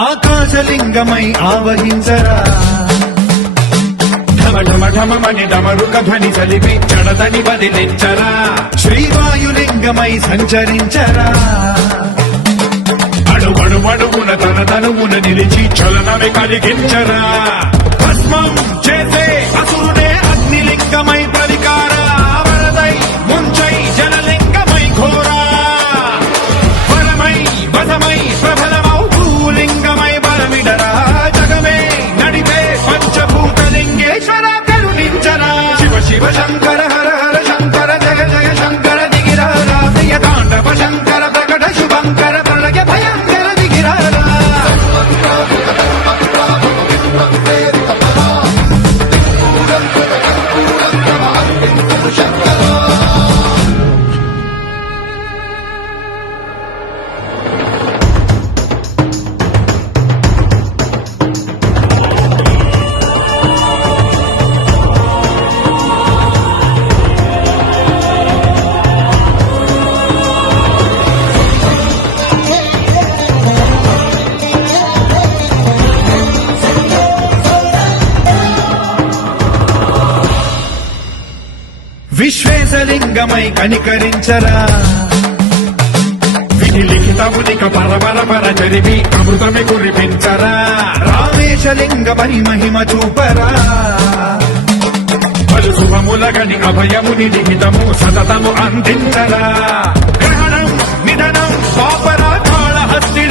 ఆకాశలింగమై ఆవహించరా ఢమఢమఢమని డమరుక ధ్వని చలిపి చడదని బదిలించరా శ్రీవాయులింగమై సంచరించరా అడుగడుగడుగున తన తనువున నిలిచి చలనమే కలిగించరా భస్మం చేసే అసురునే అగ్నిలింగమై ప్రవికారా వరదై ముంచై జలలింగమై ఘోరా వరమై వసమై ప్రబలమౌ భూలింగమై బలమిడరా జగమే నడిపే పంచభూతలింగేశ్వర కరుణించరా శివ శివ శంకర హర హర శంకర జయ జయ శంకర దిగిరారా ప్రియ తాండవ శంకర ప్రకట శుభంకర ప్రళయ భయంకర దిగిరారా విశ్వేశలింగమై కనికరించరా విధి లిఖితమునిక పరపర జరిపి అమృతమి కురిపించరా రామేశలింగమై మహిమ చూపరా పలు శుభములగని అభయముని లిఖితము సతతము అందించరా గ్రహణం నిధనం పాపరా కాళహస్తి